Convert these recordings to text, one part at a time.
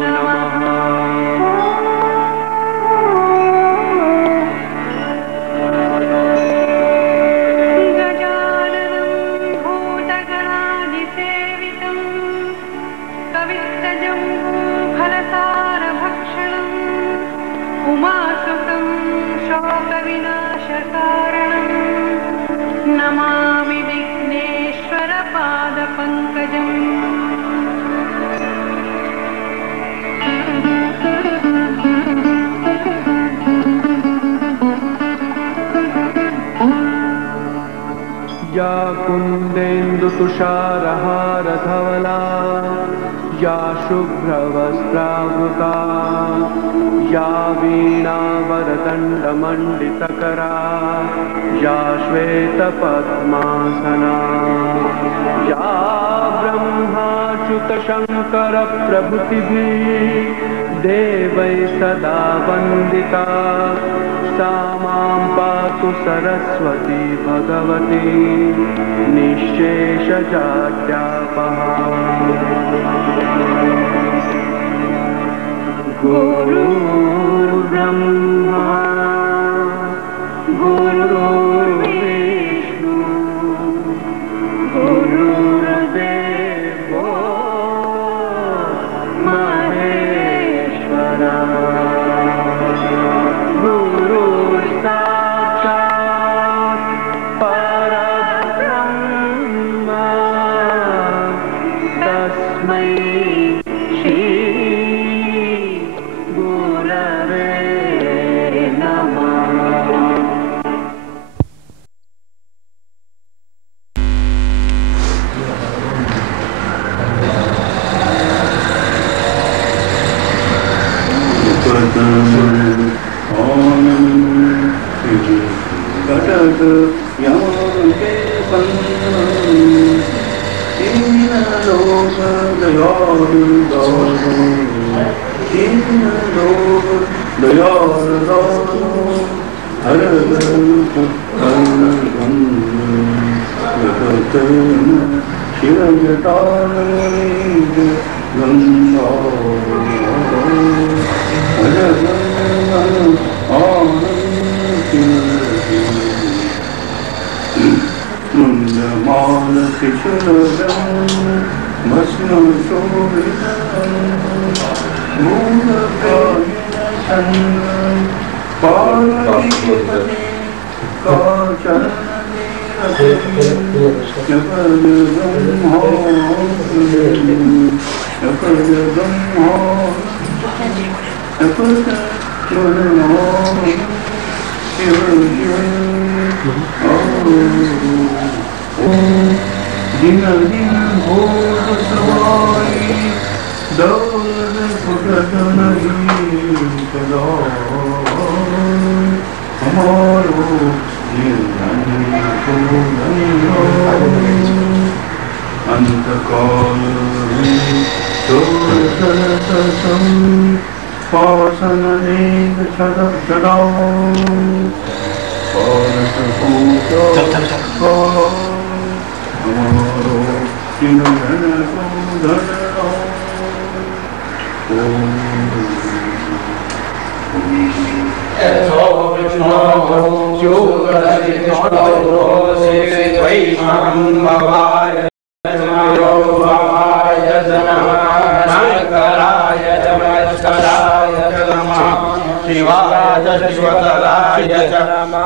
नमः। गजाननं भूतगणाधिसेवितं कवित्तजम्बूफलसारभक्षणम् उमासुतं शोकविनाशकारणं नमामि विघ्नेश्वरपादपङ्कजम्। या कुन्देन्दुतुषारहारधवला या शुभ्रवस्त्रावृता या वीणावरदण्डमण्डितकरा या श्वेतपद्मासना या ब्रह्माच्युतशङ्करप्रभृतिभिः देवैः सदा वन्दिता सा मां पातु सरस्वती भगवती निःशेषजाड्यापहा। गुरुर्ब्रह्मा गुरुर्विष्णु गुरुर्देवो महेश्वरा गुरुर्साक्षात् परब्रह्म तस्मै श्री गुरवे नमः।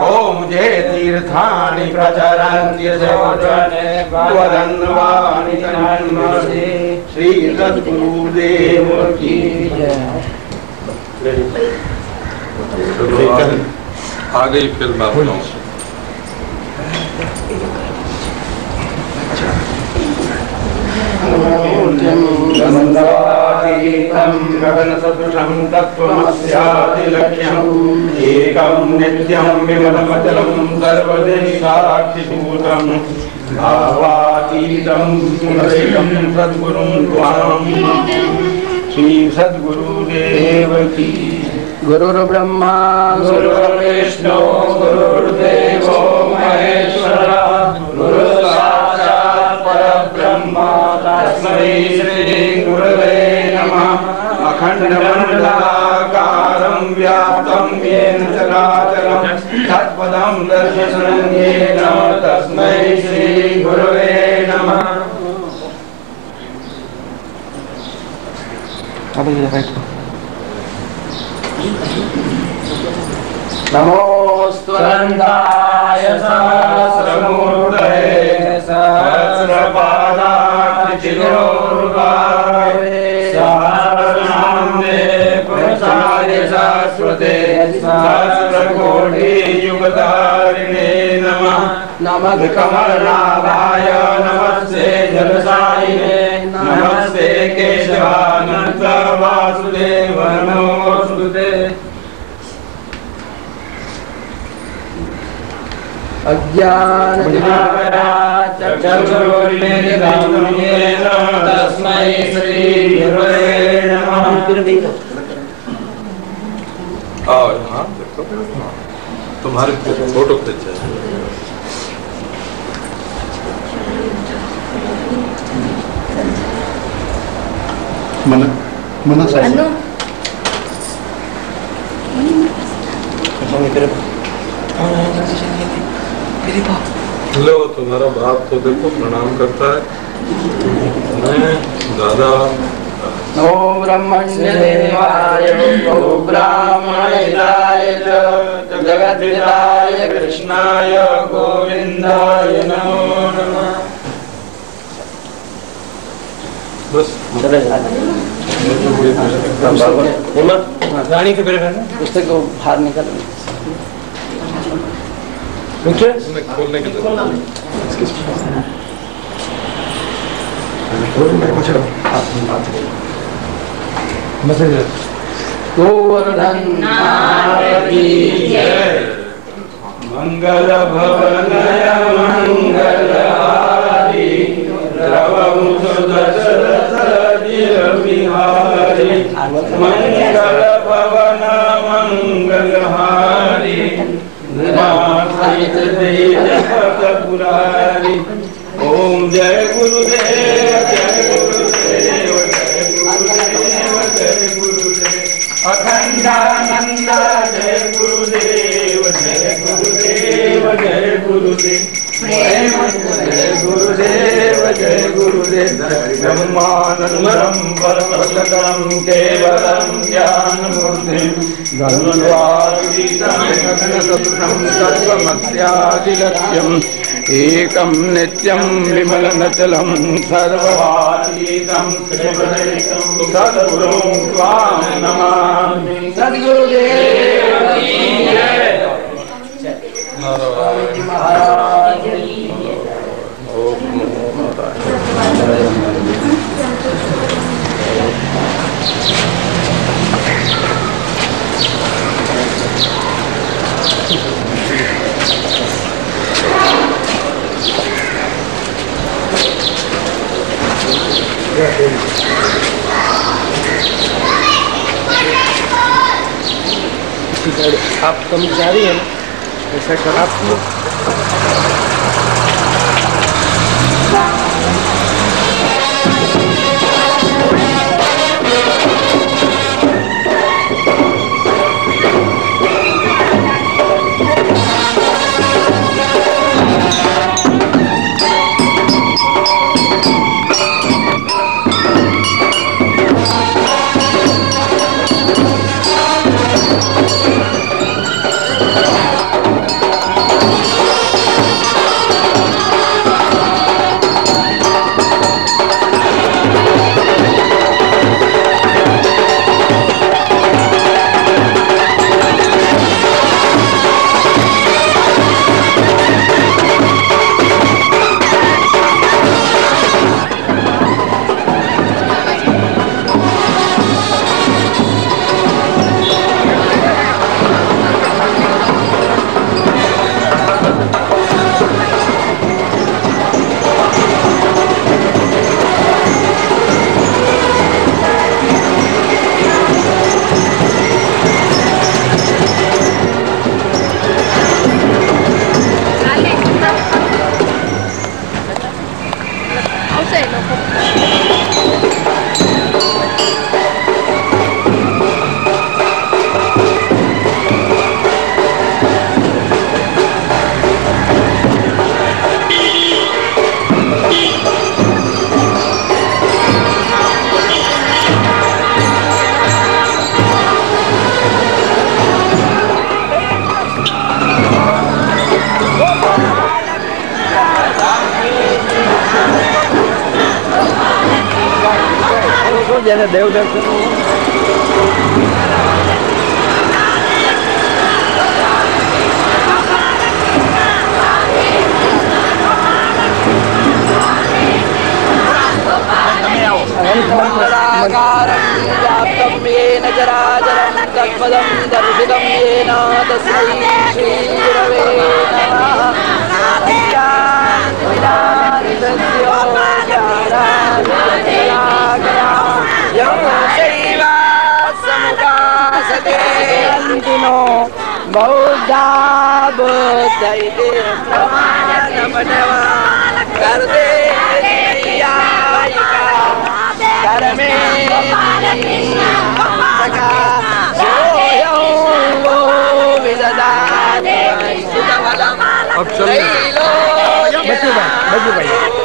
ओम जय तीर्थानि प्रचरन्ति श्री सद्गुरुदेव की आ गई फिल्म आपको। गगनसदृशं तत्त्वमस्यादिलक्ष्यम् एकं नित्यं विमलमचलं सर्वदेशाक्षिभूतम् भावातीतं सुरेशं सद्गुरुं त्वां श्री सद्गुरुदेव की। गुरुर्ब्रह्मा गुरुर्विष्णु गुरुर्देवो महेश्वरः गुरुसाक्षात् परब्रह्म तस्मै श्री गुरवे नमः। अखण्डमण्डलाकारं व्याप्तं येन चराचरं तत्पदं दर्शनं येन तस्मै श्रीगुरवे नमः। नमोऽस्त्वनन्ताय सहस्रमूर्तये सहस्रपादाक्षिशिरोरुगाय सहस्रनाम्ने पुरुषाय शाश्वते सहस्रकोटियुगधारिणे नमः। नमः कमलनाभाय नमस्ते जलसायिने नमस्ते केशवानन्द वासुदेव नमोऽस्तुते। अज्ञानचक्षुरुन्मीलितं येन तस्मै श्रीगुरवे नमः। आओ यहाँ देखो, तुम्हारे फोटो खींचे। मना साहब लो तुम्हारा बाप तो देखो प्रणाम करता है। मैं दादा नो ब्रह्मण्यदेवाय गो ब्राह्मणहिताय च जगद्धिताय कृष्णाय गोविन्दाय नमो नमः। बस रानी के बेरे पुस्तक को बाहर निकल खोलने की जरूरत गोवर्धन मंगल भवनय मंगलहारी द्रवमुख दशरथ बिहारी मंगल भवन मंगलहारी पुरारी। ओम जय गुरुदेव जय गुरुदेव जय गुरुदेव जय गुरुदेव अखंडानंद जय गुरुदेव जय गुरुदेव जय गुरुदेव जय गुरुदेव जय गुरुदेव ब्रह्मानंदं परमसदं केवलं ज्ञानमूर्तिं गणद्वारीतं गगनसदृशं सर्वमस्यादिलक्ष्यम् एकं नित्यं विमलनचलं सर्ववातीतं सद्गुरुं त्वां नमामि। सद्गुरुदेव की जय। महाराज आप कर्मचारी हैं ऐसा कर आप जैसे देव दर्शन व्याप्तं येन चराचरं तत्पदं दर्शितं येन तस्मै श्रीगुरवे नमः। बौद्धा बुद्धैते प्रमाणपटवा करते कर्मे अब चलिए बच्चू भाई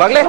भागले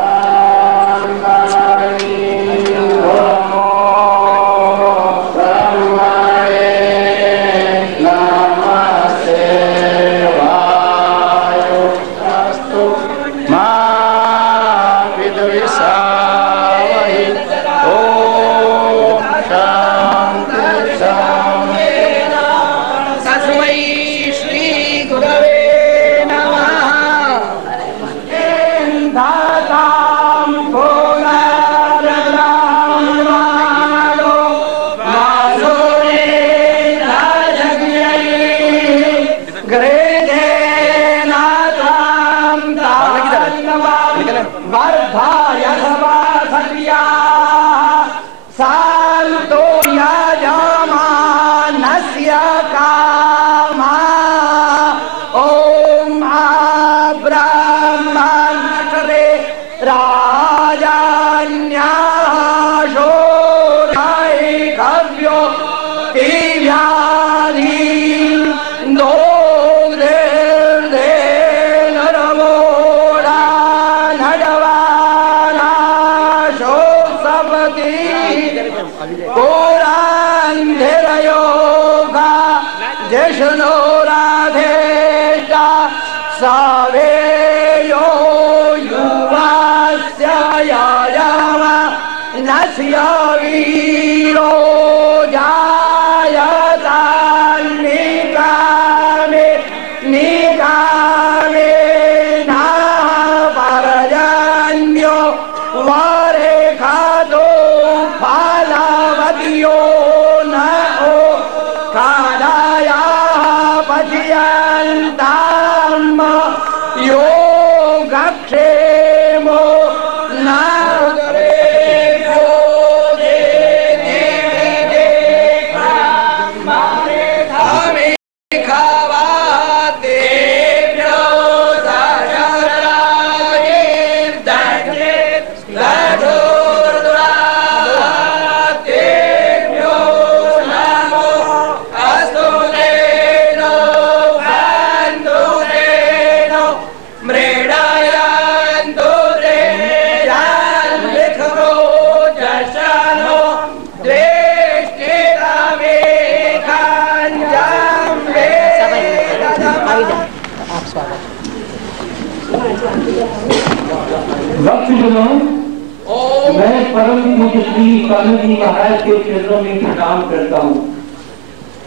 परम पूज्य श्री कान्हा जी महाराज के चरणों में प्रणाम करता हूँ।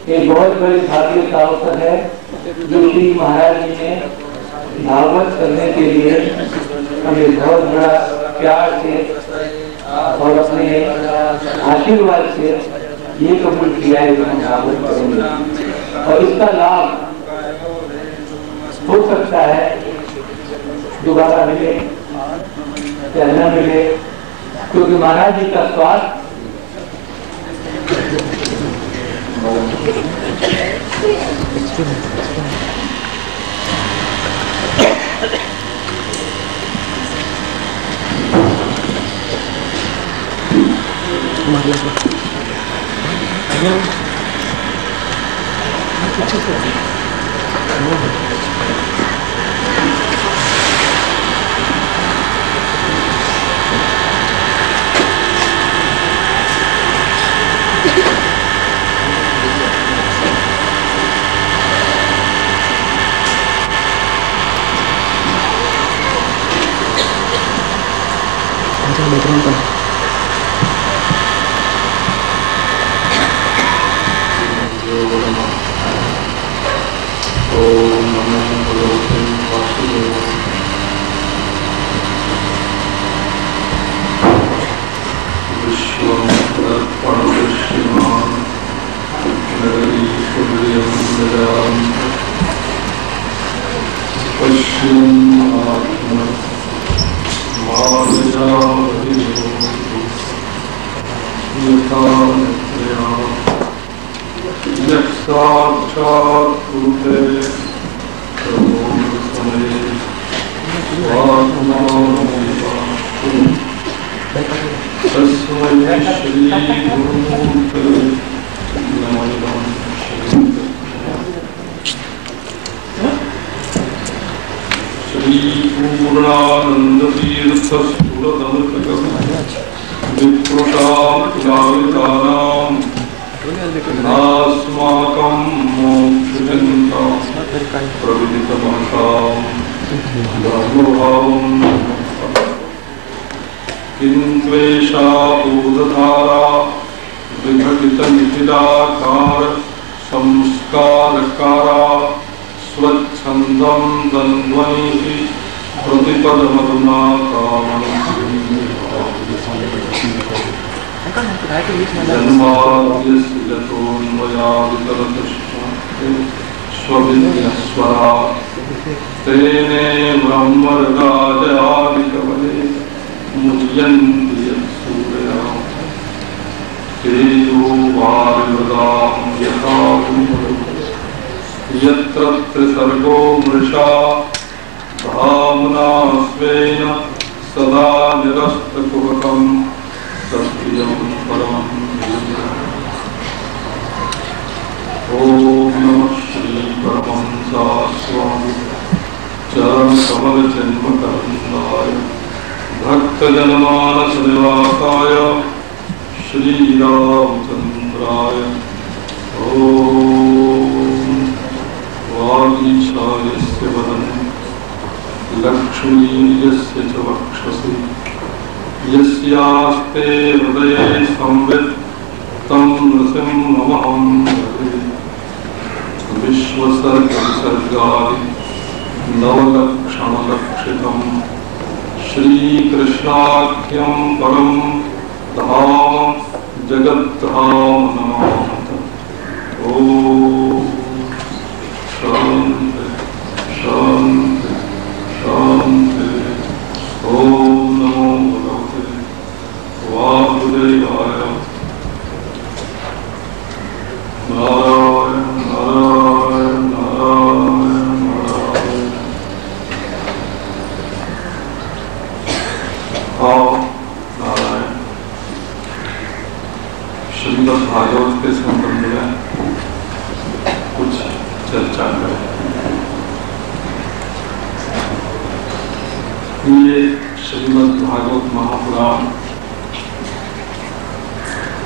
एक बहुत बड़े भाग्य का अवसर है जो श्री महाराज जी ने भागवत करने के लिए हमें बहुत बड़ा प्यार से और अपने आशीर्वाद से ये कबूल किया है कि हम भागवत करेंगे और इसका लाभ हो सकता है दोबारा मिले या न मिले, क्योंकि महाराज जी का स्वास्थ्य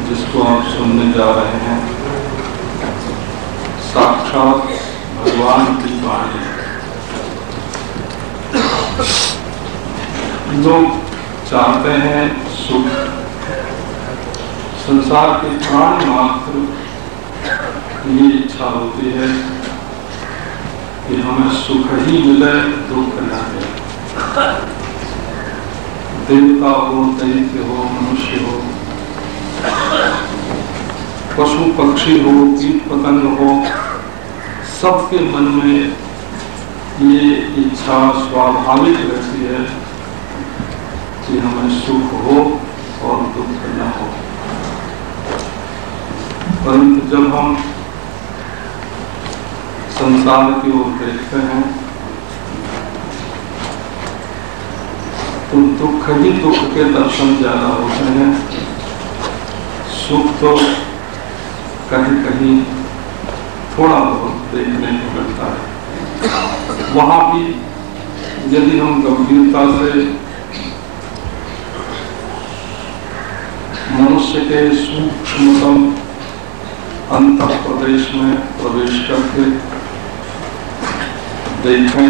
जिसको आप सुनने जा रहे हैं साक्षात भगवान की वाणी। लोग चाहते हैं सुख, संसार के प्राणी मात्र ये इच्छा होती है कि हमें सुख ही मिले, दुख न मिले। देवता हो, दैत्य हो, मनुष्य हो, पशु पक्षी हो, कीट पतंग हो, सबके मन में ये इच्छा स्वाभाविक रहती है कि हमें सुख हो और दुख न हो। परंतु जब हम संसार की ओर देखते हैं तो दुख ही दुख के दर्शन ज्यादा होते हैं। सुख तो कहीं कहीं थोड़ा बहुत देखने को मिलता है। वहां भी यदि हम गंभीरता से मनुष्य के सूक्ष्मतम अंतः प्रदेश में प्रवेश करके देखें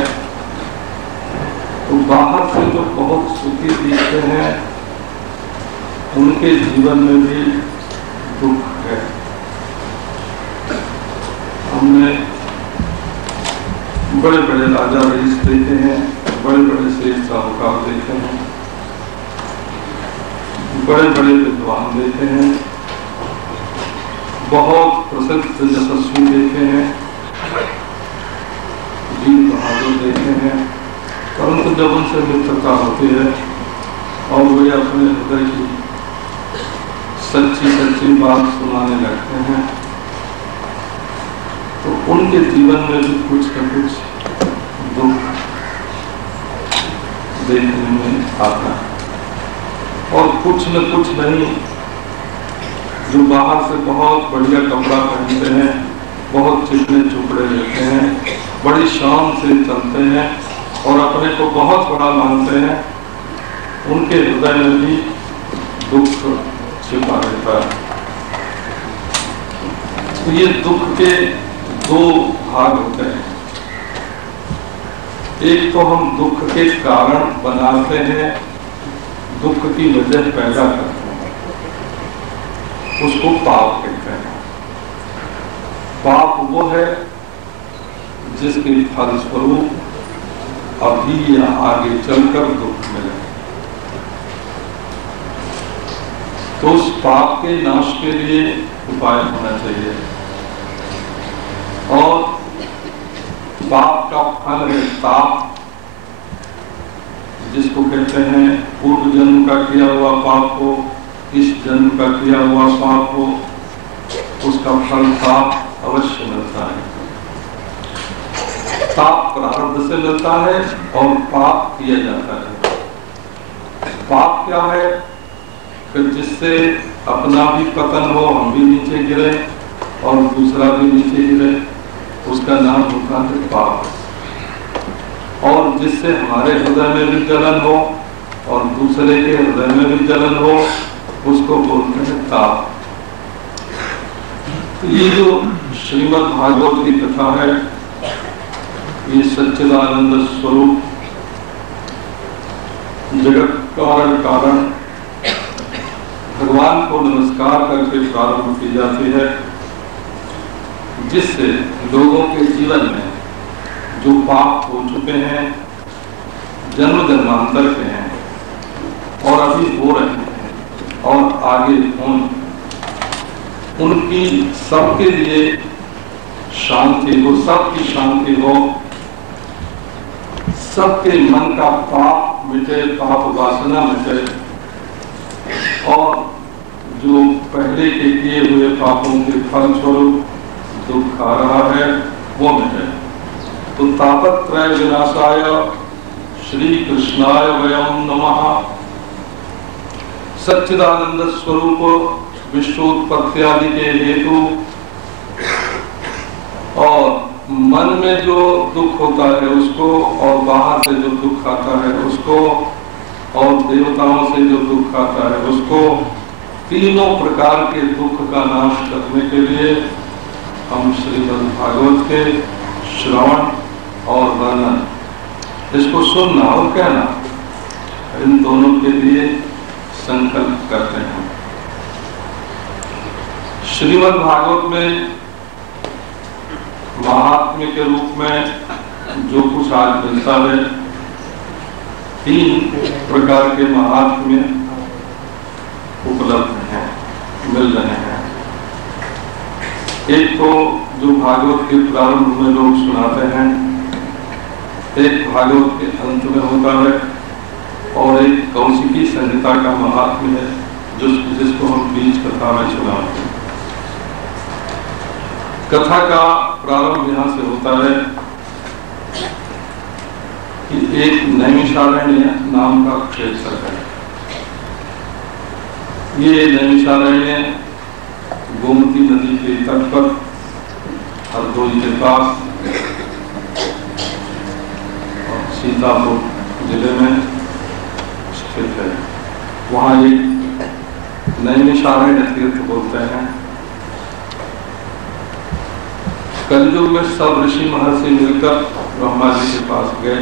तो बाहर से जो बहुत सुखी दिखते हैं उनके जीवन में भी दुख है। हमने बड़े बड़े राजा रईस देखे हैं, बड़े बड़े सेठ साहूकार देखे हैं, बड़े बड़े विद्वान देखे हैं, बहुत प्रसिद्ध यशस्वी देखे हैं, वीर बहादुर देखे हैं। परंतु जब उनसे मित्रता होती है और वे अपने हृदय की सच्ची सच्ची बात सुनाने लगते हैं तो उनके जीवन में भी कुछ न कुछ दुख देखने में आता है। और कुछ न कुछ नहीं, जो बाहर से बहुत बढ़िया कपड़ा पहनते हैं, बहुत चिकने चुपड़े रहते हैं, बड़ी शान से चलते हैं और अपने को बहुत बड़ा मानते हैं, उनके हृदय में भी दुख छिपा रहता है। तो ये दुख के दो भाग होते हैं। एक तो हम दुख के कारण बनाते हैं, दुख की वजह पैदा करते हैं, उसको पाप कहते हैं। पाप वो है जिसके फलस्वरूप अभी या आगे चलकर दुख मिले। तो उस पाप के नाश के लिए उपाय होना चाहिए। और पाप का फल है ताप, जिसको कहते हैं पूर्व जन्म का किया हुआ पाप हो, इस जन्म का किया हुआ पाप हो, उसका फल ताप अवश्य मिलता है। ताप प्रारब्ध से मिलता है और पाप किया जाता है। पाप क्या है? फिर जिससे अपना भी पतन हो, हम भी नीचे गिरे और दूसरा भी नीचे गिरे, उसका नाम होता है पाप। और जिससे हमारे हृदय में भी जलन हो और दूसरे के हृदय में भी जलन हो, उसको बोलते हैं ताप। तो ये जो श्रीमद् भागवत की कथा है, ये सच्चिदानंद स्वरूप जगत कारण कारण भगवान को नमस्कार करके प्रारंभ की जाती है, जिससे लोगों के जीवन में जो पाप हो चुके हैं, जन्म जन्मांतर के हैं और अभी हो रहे हैं और आगे होंगे, उनकी सबके लिए शांति हो, सबकी शांति हो, सबके मन का पाप मिटे, पाप वासना मिटे और जो पहले के किए हुए पापों के फल स्वरूप दुख आ रहा है वो मिटे। तो तापत्रय विनाशाय श्री कृष्णाय वयम नमः। सच्चिदानंद स्वरूप विश्वोत्पत्ति आदि के हेतु और मन में जो दुख होता है उसको और बाहर से जो दुख आता है उसको और देवताओं से जो दुख आता है उसको, तीनों प्रकार के दुख का नाश करने के लिए हम श्रीमद् भागवत के श्रवण और वर्णन, इसको सुनना और कहना, इन दोनों के लिए संकल्प करते हैं। श्रीमद् भागवत में महात्म्य के रूप में जो कुछ आज मिलता है, 3 प्रकार के महात्म्य उपलब्ध हैं, मिल रहे हैं। एक तो जो भागवत के प्रारंभ में लोग सुनाते हैं, एक भागवत के अंत में होता है, और एक कौशिकी संहिता का महात्म्य है जिसको हम बीच कथा में सुनाते हैं। कथा का प्रारंभ यहाँ से होता है कि एक नैमिषारण्य नाम का क्षेत्र है। ये नैमिषारण्य गोमती नदी के तट पर हरदोई के पास सीतापुर जिले में स्थित है। वहाँ एक नैमिषारण्य तीर्थ बोलते हैं। कलयुग में सब ऋषि महर्षि मिलकर ब्रह्मा जी के पास गए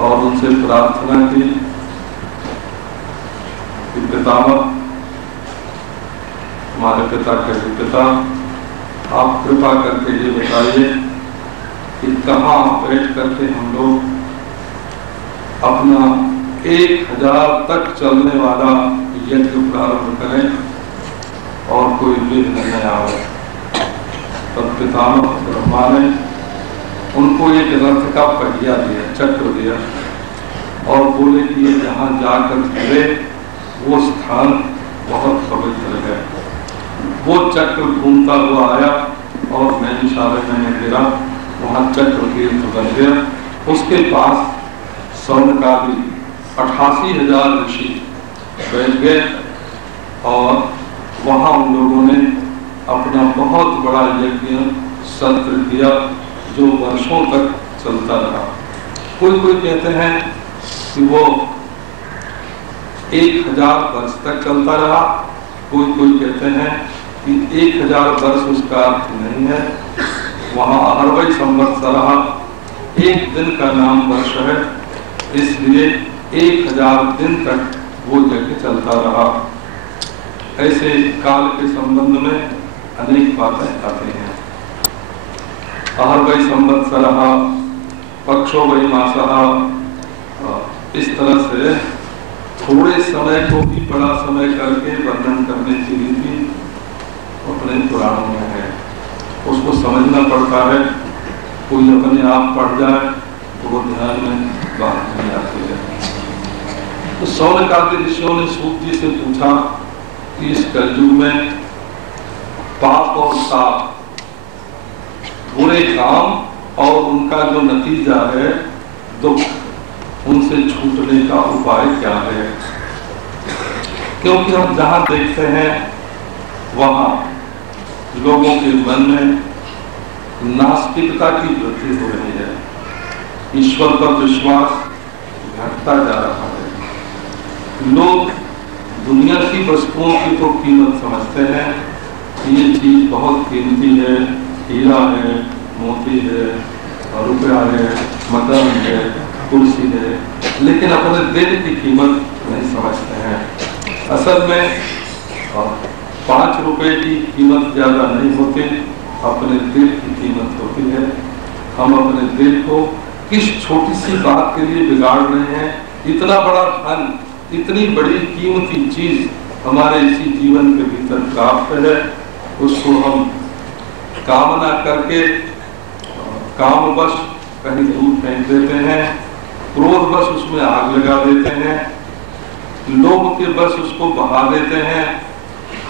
और उनसे प्रार्थना की कि पितामह, हमारे पिता के पिता, आप कृपा करके ये बताइए कि कहाँ बैठ करके हम लोग अपना 1000 तक चलने वाला यज्ञ प्रारंभ करें और कोई विघ्न न आवे। तब पितामह ब्रह्मा ने उनको एक रथ का पहिया दिया, चक्र दिया, और बोले कि ये जहाँ जाकर गिरे वो स्थान बहुत पवित्र है। वो चक्र घूमता हुआ आया और नैमिषारण्य में गिरा, वहाँ चक्र तीर्थ बन गया। उसके पास स्वर्णकाली 88,000 ऋषि बैठ गए और वहाँ उन लोगों ने अपना बहुत बड़ा यज्ञ सत्र किया जो वर्षों तक चलता रहा। कोई कहते हैं कि वो 1000 वर्ष तक चलता रहा, कोई कहते हैं कि 1000 वर्ष उसका अर्थ नहीं है। वहाँ अहरवै संवत्सरः, एक दिन का नाम वर्ष है, इसलिए 1000 दिन तक वो यज्ञ चलता रहा। ऐसे काल के संबंध में अनेक बातें आती हैं। अहरवै संवत्सरः, पक्षो वै मासः, इस तरह से थोड़े समय को भी बड़ा समय करके वर्णन करने की रीति अपने पुराणों में है। उसको समझना पड़ता है। कोई अपने आप पढ़ जाए तो वो ध्यान में बात नहीं आती है। तो शौनकादि ऋषियों ने सूत जी से पूछा कि इस कलयुग में पाप और ताप, बुरे काम और उनका जो नतीजा है दुख, उनसे छूटने का उपाय क्या है? क्योंकि हम जहां देखते हैं वहां लोगों के मन में नास्तिकता की वृद्धि हो रही है। ईश्वर पर विश्वास घटता जा रहा है। लोग दुनिया की वस्तुओं की तो कीमत समझते हैं, ये चीज बहुत कीमती है, हीरा है, मोती है, रुपया है, मकान है, कुर्सी है, लेकिन अपने दिल की कीमत नहीं समझते हैं। असल में 5 रुपए की कीमत ज्यादा नहीं होती, अपने दिल की कीमत होती है। हम अपने दिल को किस छोटी सी बात के लिए बिगाड़ रहे हैं। इतना बड़ा धन, इतनी बड़ी कीमती चीज हमारे इसी जीवन के भीतर प्राप्त है, उसको हम कामना करके कामवश कहीं दूर फेंक देते हैं, क्रोधवश उसमें आग लगा देते हैं, लोभ के वश उसको बहा देते हैं।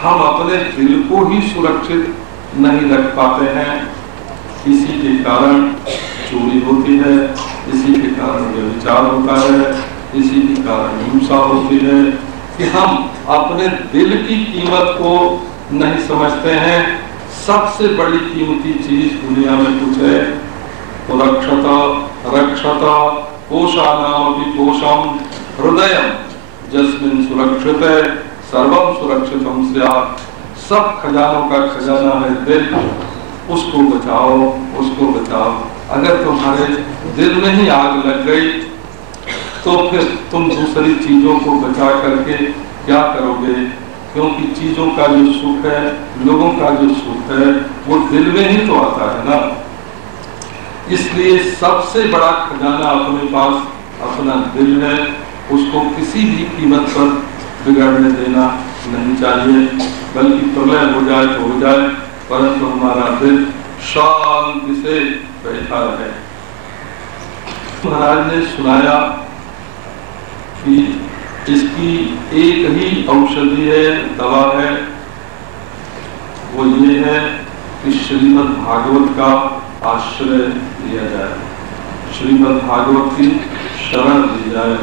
हम अपने दिल को ही सुरक्षित नहीं रख पाते हैं। इसी के कारण चोरी होती है, इसी के कारण व्यभिचार होता है, इसी के कारण हिंसा होती है कि हम अपने दिल की कीमत को नहीं समझते हैं। सबसे बड़ी कीमती चीज दुनिया में कुछ है तो रक्षत कोशानामपि कोशम हृदयम जस्मिन् सुरक्षिते सर्वम सुरक्षितम स्यात्। सब खजानों का खजाना है दिल, उसको बचाओ, उसको बचाओ। अगर तुम्हारे दिल में ही आग लग गई तो फिर तुम दूसरी चीजों को बचा करके क्या करोगे? क्योंकि चीजों का जो सुख है, लोगों का जो सुख है, वो दिल में ही तो आता है ना। इसलिए सबसे बड़ा खजाना अपने पास अपना दिल है, उसको किसी भी कीमत पर बिगड़ने देना नहीं चाहिए, बल्कि प्रलय हो जाए तो हो जाए, परंतु हमारा दिल शांति से बैठा रहे। महाराज ने सुनाया कि इसकी एक ही औषधि है, दवा है, वो ये है कि श्रीमद् भागवत का आश्रय लिया जाए, श्रीमद् भागवत की शरण ली जाए।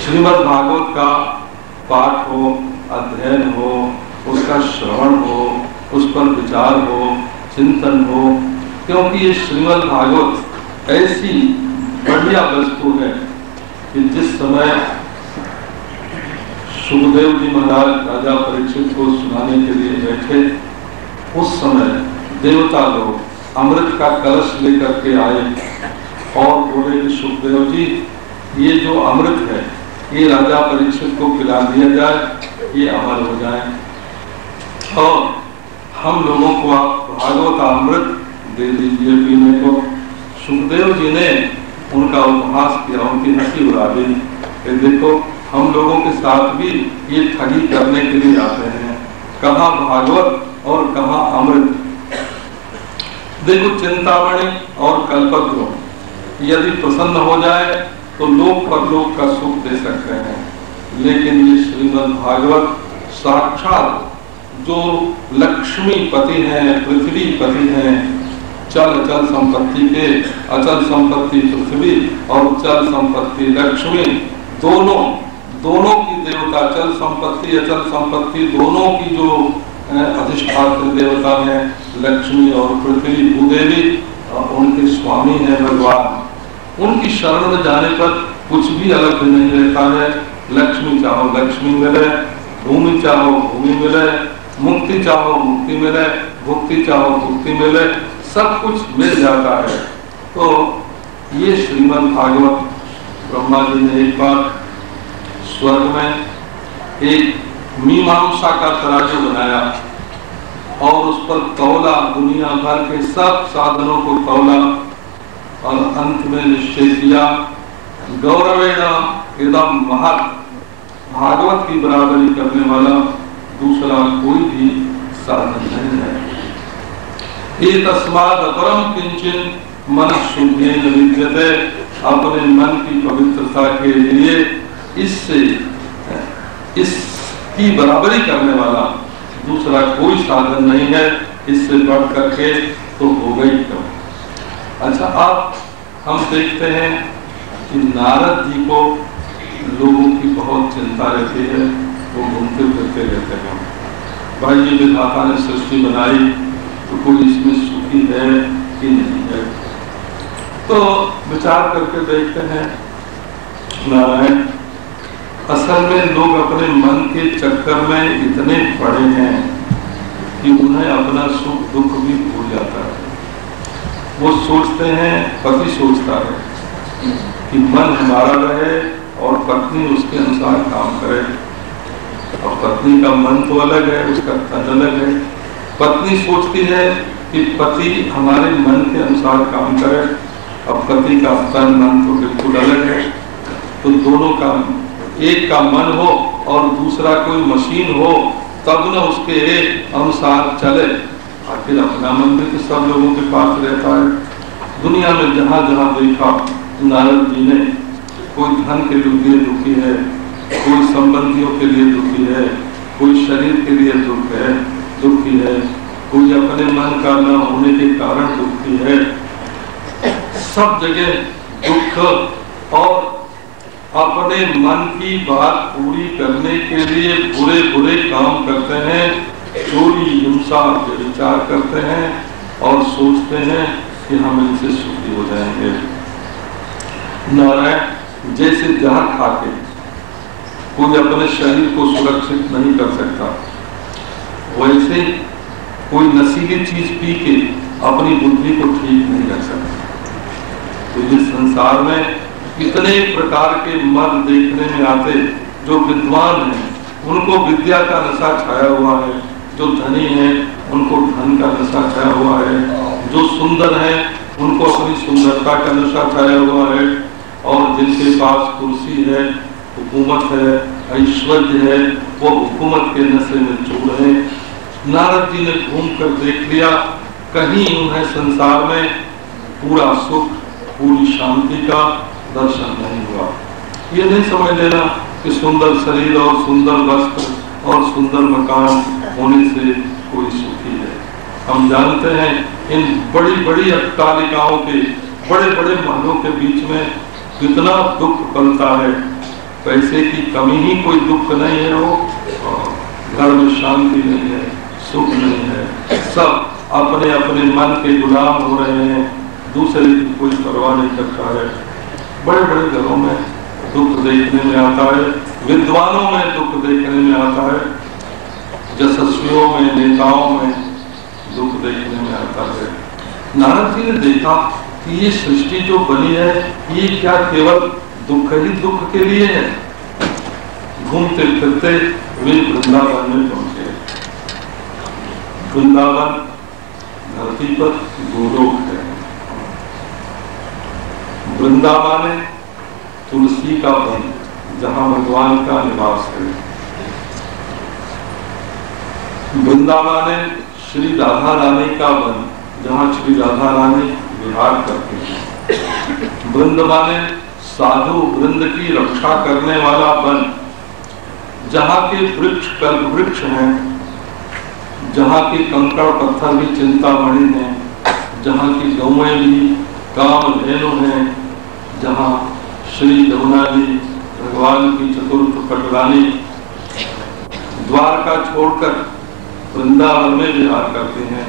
श्रीमद् भागवत का पाठ हो, अध्ययन हो, उसका श्रवण हो, उस पर विचार हो, चिंतन हो, क्योंकि ये श्रीमद् भागवत ऐसी बढ़िया वस्तु है कि जिस समय सुखदेव जी महाराज राजा परीक्षित को सुनाने के लिए बैठे, उस समय देवता लोग अमृत का कलश लेकर के आए और बोले कि सुखदेव जी, ये जो अमृत है ये राजा परीक्षित को पिला दिया जाए, ये अमर हो जाए, और हम लोगों को आप भागवत अमृत दे दीजिए पीने को। सुखदेव जी ने उनका उपहास किया, उनकी हंसी उड़ा दी कि देखो हम लोगों के साथ भी ये ठगी करने के लिए आते हैं, कहाँ भागवत और कहाँ अमृत। देखो चिंतामणि और कल्पद्रुम यदि प्रसन्न हो जाए तो लोक परलोक का सुख दे सकते हैं, लेकिन ये श्रीमद् भागवत साक्षात जो लक्ष्मी पति हैं, पृथ्वी पति हैं, चल अचल संपत्ति के, अचल संपत्ति पृथ्वी और चल संपत्ति लक्ष्मी, दोनों की देवता, चल संपत्ति अचल संपत्ति दोनों की जो अधिष्ठात्री देवता हैं लक्ष्मी और पृथ्वी, भूदेवी उनके स्वामी हैं भगवान। उनकी शरण में जाने पर कुछ भी अलग नहीं रहता है। लक्ष्मी चाहो लक्ष्मी मिले, भूमि चाहो भूमि मिले, मुक्ति चाहो मुक्ति मिले, भुक्ति चाहो भुक्ति मिले, सब कुछ मिल जाता है। तो ये श्रीमद् भागवत ब्रह्मा जी ने एक बार स्वर्ग में एक मीमांसा का तराजू बनाया और उस पर तौला, दुनिया भर के सब साधनों को तौला और अंत में निश्चय किया, गौरवेण इदम महत्, भागवत की बराबरी करने वाला दूसरा कोई भी साधन नहीं है। एतस्माद् अपरम किंचिन मन शुद्धेन विद्यते, अपने मन की पवित्रता के लिए इसकी बराबरी करने वाला दूसरा कोई साधन नहीं है, इससे बढ़ करके तो हो गई क्यों। अच्छा, आप हम देखते हैं कि नारद जी को लोगों की बहुत चिंता रहती है, वो घूमते फिरते रहते हैं, भाई ये विधाता ने सृष्टि बनाई तो कोई इसमें सुखी है कि नहीं है। तो विचार करके देखते हैं नारायण, असल में लोग अपने मन के चक्कर में इतने पड़े हैं कि उन्हें अपना सुख दुख भी भूल जाता है। वो सोचते हैं, पति सोचता है कि मन हमारा रहे और पत्नी उसके अनुसार काम करे, और पत्नी का मन तो अलग है, उसका तन अलग है। पत्नी सोचती है कि पति हमारे मन के अनुसार काम करे, और पति का तन मन तो बिल्कुल अलग है। तो दोनों का, एक का मन हो और दूसरा कोई मशीन हो, तब न उसके अनुसार चले। आखिर अपना मन भी तो सब लोगों के पास रहता है। दुनिया में जहाँ जहाँ देखा नारद जी ने, कोई धन के लिए दुखी है, कोई संबंधियों के लिए दुखी है, कोई शरीर के लिए दुखी है, कोई अपने मन का न होने के कारण दुखी है। सब जगह दुख, और अपने मन की बात पूरी करने के लिए बुरे बुरे काम करते हैं, चोरी हिंसा विचार करते हैं और सोचते हैं कि हम इनसे सुखी हो जाएंगे। नारायण, जैसे जहर खा के कोई अपने शरीर को सुरक्षित नहीं कर सकता, वैसे कोई नशीली चीज पी के अपनी बुद्धि को ठीक नहीं रख सकता। तो इस संसार में कितने प्रकार के मर्द देखने में आते, जो विद्वान हैं उनको विद्या का नशा छाया हुआ है, जो धनी है उनको धन का नशा छाया हुआ है, जो सुंदर है उनको अपनी सुंदरता का नशा छाया हुआ है, और जिनके पास कुर्सी है, हुकूमत है, ऐश्वर्य है, वो हुकूमत के नशे में चूर है। नारद जी ने घूम कर देख लिया, कहीं उन्हें संसार में पूरा सुख, पूरी शांति का दर्शन नहीं हुआ। ये नहीं समझ लेना कि सुंदर शरीर और सुंदर वस्त्र और सुंदर मकान होने से कोई सुखी है। हम जानते हैं इन बड़ी बड़ी अट्टालिकाओं के, बड़े बड़े महलों के बीच में कितना दुख पलता है। पैसे की कमी ही कोई दुख नहीं है, वो घर में शांति नहीं है, सुख नहीं है, सब अपने अपने मन के गुलाम हो रहे हैं, दूसरे की कोई परवाह नहीं करता है। बड़े बड़े घरों में दुख देखने में आता है, विद्वानों में दुख देखने में आता है, यशस्वियों में, नेताओं में दुख देखने में आता है। नारद जी ने देखा कि ये सृष्टि जो बनी है ये क्या केवल दुख ही दुख के लिए है। घूमते फिरते वे वृंदावन में पहुंचे। वृंदावन धरती पर गोलोक है। वृंदावन तुलसी का वन, जहां भगवान का निवास है। वृंदावन श्री राधा रानी का वन, जहां श्री राधा रानी विहार करते हैं। वृंदावन साधु वृंद की रक्षा करने वाला वन, जहां के वृक्ष कल्प वृक्ष हैं, जहां के कंकड़ पत्थर भी चिंतामणि हैं, जहां की गौएं भी कामधेनु हैं, जहां श्री यमुना जी भगवान की चतुर्थ पटरानी द्वारका छोड़कर वृंदावन में विहार करते हैं।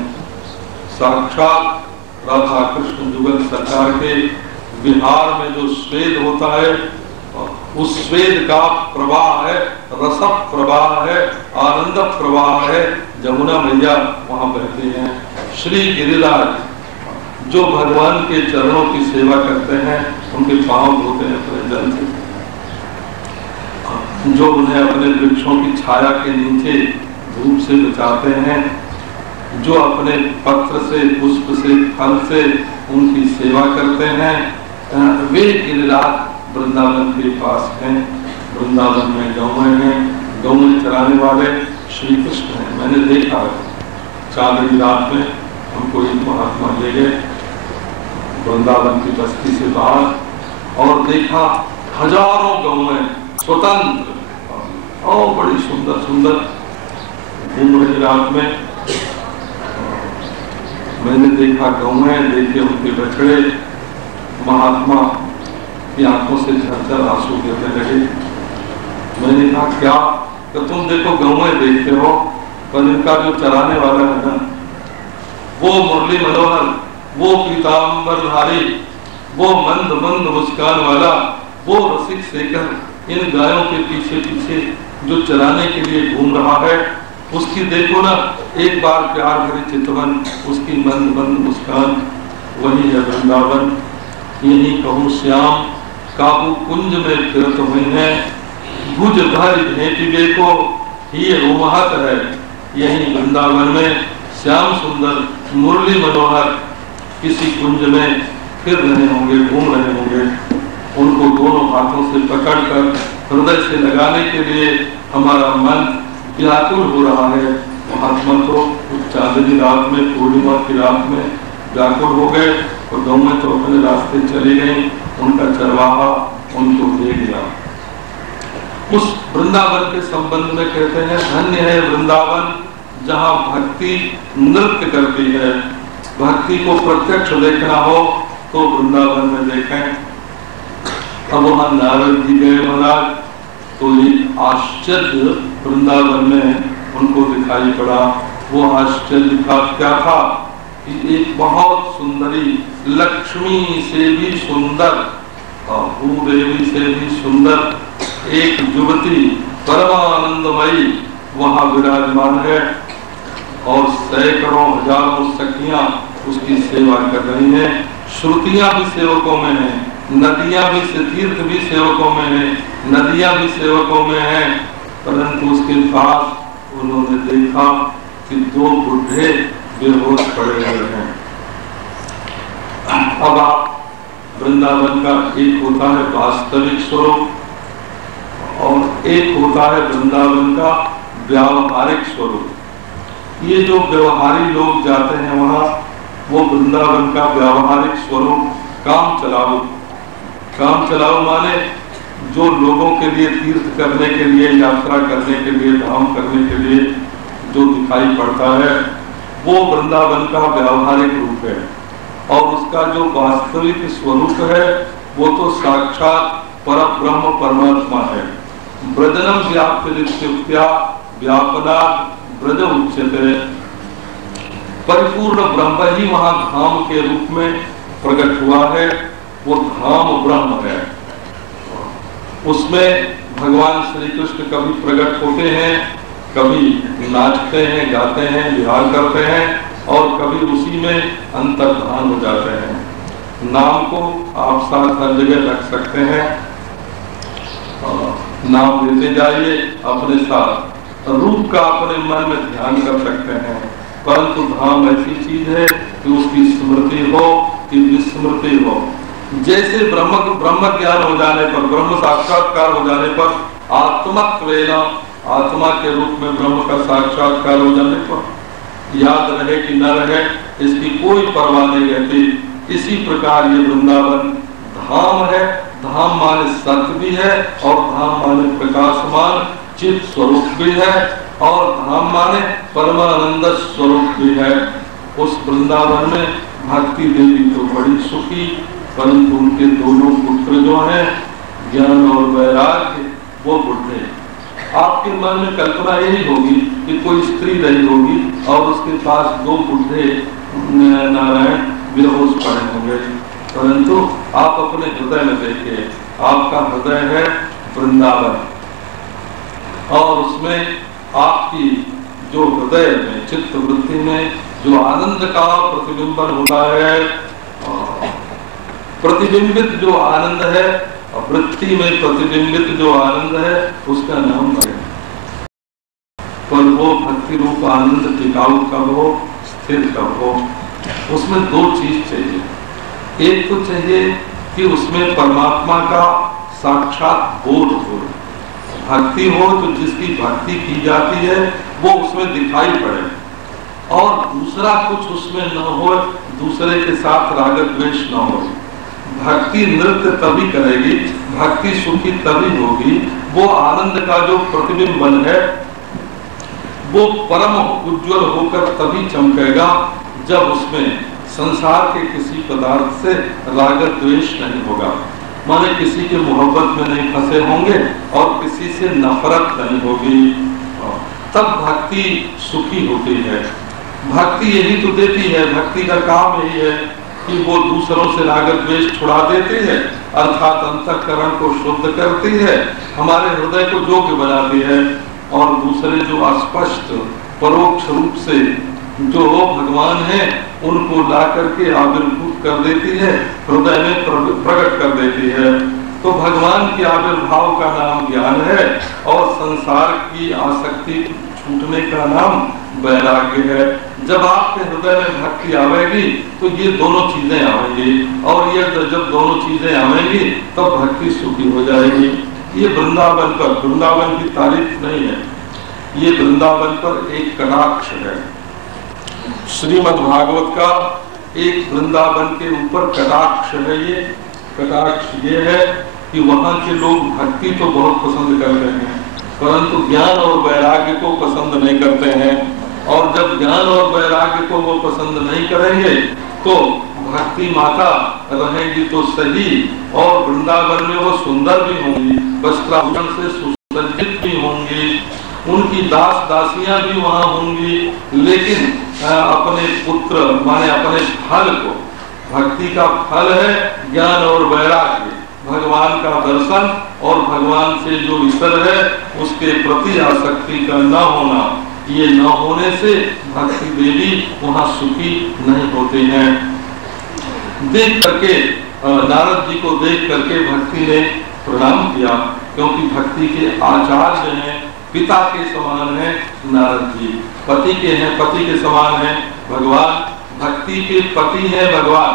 साक्षात राधा कृष्ण जुगल सरकार के विहार में जो स्वेद होता है, उस स्वेद का प्रवाह है, रस प्रवाह है, आनंद प्रवाह है। यमुना मैया वहां बहते हैं। श्री गिरिराज जो भगवान के चरणों की सेवा करते हैं, उनके पांव धोते हैं अपने जल से, जो उन्हें अपने वृक्षों की छाया के नीचे धूप से बचाते हैं, जो अपने पत्र से, पुष्प से, फल से उनकी सेवा करते हैं, वे गिरिराज वृंदावन के पास हैं। वृंदावन में गौएं हैं, गौएं चराने वाले श्री कृष्ण हैं। मैंने देखा है, चांदनी रात में हमको एक महात्मा ले गए वृंदावन की बस्ती से बाहर, और देखा हजारों गौएं स्वतंत्र और बड़ी सुंदर सुंदर घूम रही रात में। मैंने देखा गौएं, देखे उनके बछड़े। महात्मा की आंखों से झरझर आंसू गिरने लगे। मैंने कहा क्या? तो तुम देखो गौएं देखते हो, पर इनका जो चराने वाला है ना, वो मुरली मनोहर, वो पीताम्बरधारी, वो मंद मंद मुस्कान वाला, वो रसिक शेखर इन गायों के पीछे पीछे जो चराने के लिए घूम रहा है, उसकी देखो ना एक बार प्यार भरी चितवन, उसकी मंद मंद मुस्कान। वही है वृंदावन। यही कहूँ श्याम काबू कुंज में फिरत हुए हैं, भुज भर भेटिबे को ये रोमहत है। यही वृंदावन में श्याम सुंदर मुरली मनोहर किसी कुंज में फिर रहे होंगे, घूम रहे होंगे। उनको दोनों हाथों से पकड़कर हृदय से लगाने के लिए हमारा मन व्याकुल हो रहा है। महात्मा तो उस चांदनी रात में, पूर्णिमा की रात में व्याकुल हो गए, और गौएं तो अपने रास्ते चली गई। उनका चरवाहा उनको दे गया। उस वृंदावन के संबंध में कहते हैं, धन्य है वृंदावन जहाँ भक्ति नृत्य करती है। भक्ति को प्रत्यक्ष देखना हो तो वृंदावन में देखें। अब वहां नारद जी गए महाराज, तो ये आश्चर्य वृंदावन में उनको दिखाई पड़ा। वो आश्चर्य का क्या था कि एक बहुत सुंदरी, लक्ष्मी से भी सुंदर, भूदेवी से भी सुंदर एक युवती परमानंदमयी वहां विराजमान है, और सैकड़ों हजारों सखियां उसकी सेवा कर रही हैं। श्रुतियां भी सेवकों में हैं, नदियां भी, तीर्थ भी सेवकों में हैं, नदियां भी सेवकों में हैं, परंतु उसके पास उन्होंने देखा कि 2 बुढ़े बेहोश पड़े हुए हैं। अब आप वृंदावन का एक होता है वास्तविक स्वरूप और एक होता है वृंदावन का व्यावहारिक स्वरूप। ये जो व्यवहारी लोग जाते हैं वहाँ, वो वृंदावन का व्यावहारिक स्वरूप काम चलाओ माने जो लोगों के लिए तीर्थ करने के लिए, यात्रा करने के लिए, धाम करने के लिए जो दिखाई पड़ता है वो वृंदावन का व्यावहारिक रूप है। और उसका जो वास्तविक स्वरूप है वो तो साक्षात परब्रह्म परमात्मा है। ब्रजनम व्याप्तिरित्युक्त्या व्यापनात् ब्रज उच्यते। परिपूर्ण ब्रह्म ही वहां धाम के रूप में प्रकट हुआ है, वो धाम ब्रह्म है। उसमें भगवान श्री कृष्ण कभी प्रकट होते हैं, कभी नाचते हैं, गाते हैं, विहार करते हैं और कभी उसी में अंतर्धान हो जाते हैं। नाम को आप साथ हर जगह रख सकते हैं, नाम लेते जाइए अपने साथ, रूप का अपने मन में ध्यान कर सकते हैं। परंतु धाम ऐसी चीज है कि उसकी स्मृति हो कि विस्मृति हो। जैसे ब्रह्म ज्ञान हो जाने पर, ब्रह्म साक्षात्कार हो जाने पर, आत्मत्वेन आत्मा के रूप में ब्रह्म का साक्षात्कार हो जाने पर याद रहे कि न रहे इसकी कोई परवाह नहीं रहती। इसी प्रकार ये वृंदावन धाम है। धाम माने सत्य भी है और धाम माने प्रकाशमान चित स्वरूप भी है और धाम माने परमानंद स्वरूप भी है। उस वृंदावन में भक्ति देवी तो बड़ी सुखी, परंतु उनके दोनों पुत्र जो हैं ज्ञान और वैराग्य वो बुढ़े। आपके मन में कल्पना यही होगी कि कोई स्त्री रही होगी और उसके पास 2 बुढ़े नारायण बेहोश पड़े होंगे, परंतु आप अपने हृदय में देखिए, आपका हृदय है वृंदावन और उसमें आपकी जो हृदय में चित्त वृत्ति में जो आनंद का प्रतिबिंबन होता है, प्रतिबिंबित जो आनंद है, वृत्ति में प्रतिबिंबित जो आनंद है उसका नाम है। पर वो भक्ति रूप आनंद टिकाऊ कब हो, स्थिर कब हो, उसमें 2 चीज चाहिए। एक तो चाहिए कि उसमें परमात्मा का साक्षात बोध हो, भक्ति हो तो जिसकी भक्ति की जाती है वो उसमें दिखाई पड़े, और दूसरा कुछ उसमें न हो, दूसरे के साथ राग द्वेष न हो। भक्ति नृत्य तभी करेगी, भक्ति सुखी तभी होगी, वो आनंद का जो प्रतिबिंबन है वो परम उज्जवल होकर तभी चमकेगा जब उसमें संसार के किसी पदार्थ से राग द्वेष नहीं होगा। माने किसी के मोहब्बत में नहीं फंसे होंगे और किसी से नफरत नहीं होगी, तब भक्ति सुखी होती है। भक्ति यही तो देती है, भक्ति का काम यही है कि वो दूसरों से राग द्वेष छुड़ा देती है, अर्थात अंतःकरण को शुद्ध करती है, हमारे हृदय को योग्य बनाती है, और दूसरे जो अस्पष्ट परोक्ष रूप से जो भगवान है उनको ला करके आविर्भूत कर देती है, हृदय में प्रकट कर देती है। तो भगवान के आविर्भाव का नाम ज्ञान है और संसार की आसक्ति छूटने का नाम वैराग्य है। जब आपके हृदय में भक्ति आवेगी तो ये दोनों चीजें आवेंगी, और ये जब दोनों चीजें आवेंगी तब भक्ति सुखी हो जाएगी। ये वृंदावन पर, वृंदावन की तारीफ नहीं है, ये वृंदावन पर एक कटाक्ष है। श्रीमद् भागवत का एक वृंदावन के ऊपर कटाक्ष है। ये कटाक्ष ये है कि वहाँ के लोग भक्ति तो बहुत पसंद करते हैं, परंतु ज्ञान और वैराग्य को पसंद नहीं करते हैं, और जब ज्ञान और वैराग्य को वो पसंद नहीं करेंगे तो भक्ति माता रहेगी तो सही, और वृंदावन में वो सुंदर भी होंगी, वस्त्राभूषण से सुसज्जित भी होंगी, उनकी दास दासियां भी वहां होंगी, लेकिन अपने पुत्र माने अपने फल को, भक्ति का फल है ज्ञान और वैराग्य, भगवान का दर्शन और भगवान से जो ईश्वर है उसके प्रति आसक्ति का न होना, ये न होने से भक्ति देवी वहां सुखी नहीं होती हैं। देख करके नारद जी को देख करके भक्ति ने प्रणाम किया, क्योंकि भक्ति के आचार्य हैं पिता के समान है नारद जी, पति के हैं, पति के समान है भगवान, भक्ति के पति है भगवान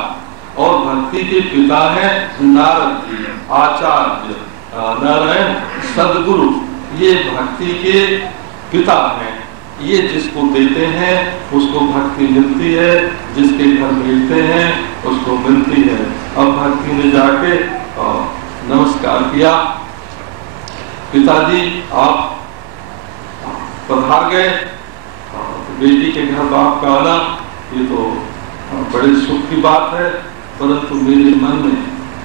और भक्ति के पिता है नारद जी, आचार्य नारायण सदगुरु, ये भक्ति के पिता हैं। ये जिसको देते हैं उसको भक्ति मिलती है, जिसके घर भेजते हैं उसको मिलती है। अब भक्ति ने जाके नमस्कार किया, पिताजी आप पधार गए, बेटी के घर बाप का आना ये तो बड़े सुख की बात है, परंतु मेरे मन में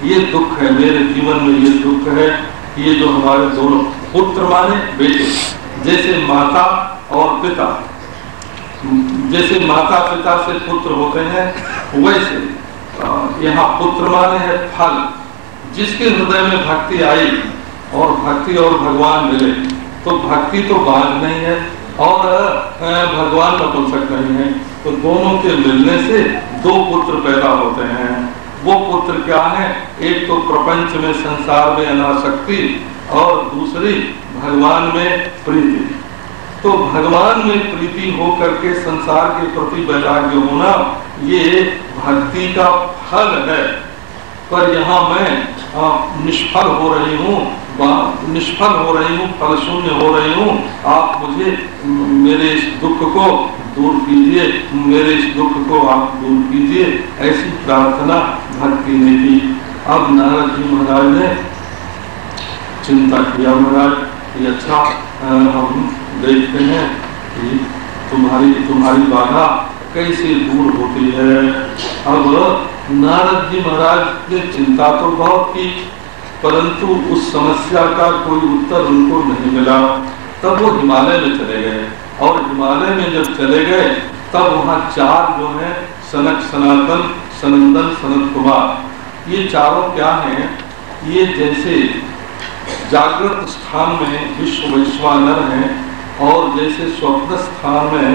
ये दुख है, मेरे जीवन में ये दुख है कि ये जो हमारे दोनों पुत्र माने बेटे, जैसे माता और पिता, जैसे माता पिता से पुत्र होते हैं वैसे यहाँ पुत्र माने है फल। जिसके हृदय में भक्ति आई और भक्ति और भगवान मिले तो भक्ति तो बाध नहीं है और भगवान नपुंसक नहीं है, तो दोनों के मिलने से दो पुत्र पैदा होते हैं। वो पुत्र क्या है? एक तो प्रपंच में संसार में अनासक्ति और दूसरी भगवान में प्रीति। तो भगवान में प्रीति हो करके संसार के प्रति वैराग्य होना ये भक्ति का फल है। पर यहाँ मैं निष्फल हो रही हूँ, फल शून्य हो रही हूँ। आप मुझे मेरे इस दुख को दूर कीजिए, मेरे इस दुख को आप दूर कीजिए, ऐसी प्रार्थना भक्ति ने की। अब नारद जी महाराज ने चिंता किया, महाराज ये अच्छा हम देखते हैं कि तुम्हारी बाधा कैसे दूर होती है। अब नारद जी महाराज ने चिंता तो बहुत की, परंतु उस समस्या का कोई उत्तर उनको नहीं मिला। तब वो हिमालय में चले गए और हिमालय में जब चले गए तब वहाँ चार जो है सनक, सनातन, सनंदन, सनत कुमार, ये चारों क्या हैं? ये जैसे जागृत स्थान में विश्व वैश्वानर हैं और जैसे स्वप्न स्थान में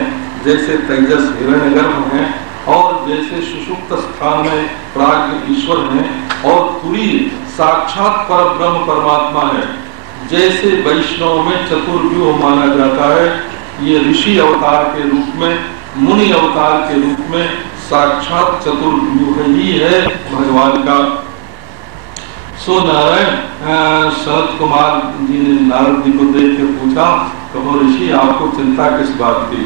जैसे तेजस हिरण्यगर्भ हैं और जैसे सुषुप्त स्थान में प्राज्ञ ईश्वर हैं और तुरी साक्षात परब्रह्म परमात्मा है। जैसे वैष्णव में चतुर्व्यूह माना जाता है, ये ऋषि अवतार के रूप में, मुनि अवतार के रूप में साक्षात चतुर्व्यूह ही है भगवान का। सो नारायण सनत कुमार जी ने नारद जी को देख के पूछा, कहो ऋषि आपको चिंता किस बात की?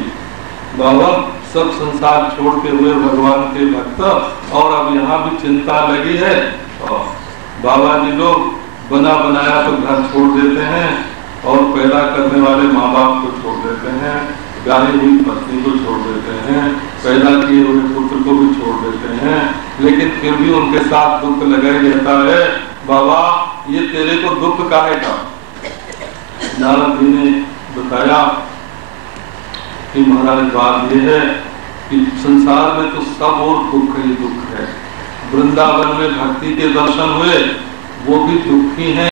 बाबा सब संसार छोड़ते हुए भगवान के भक्त और अब यहाँ भी चिंता लगी है। और बाबा जी लोग बना बनाया तो घर छोड़ देते हैं और पैदा करने वाले माँ बाप को छोड़ देते हैं, ब्याही हुई पत्नी को छोड़ देते हैं, पैदा किए हुए पुत्र को भी छोड़ देते हैं, लेकिन फिर भी उनके साथ दुख लगा ही रहता है। बाबा ये तेरे को दुख काहे का? नारद जी ने बताया कि महाराज बात ये है कि संसार में तो सब और दुख ही दुख है। वृंदावन में भक्ति के दर्शन हुए वो भी दुखी हैं।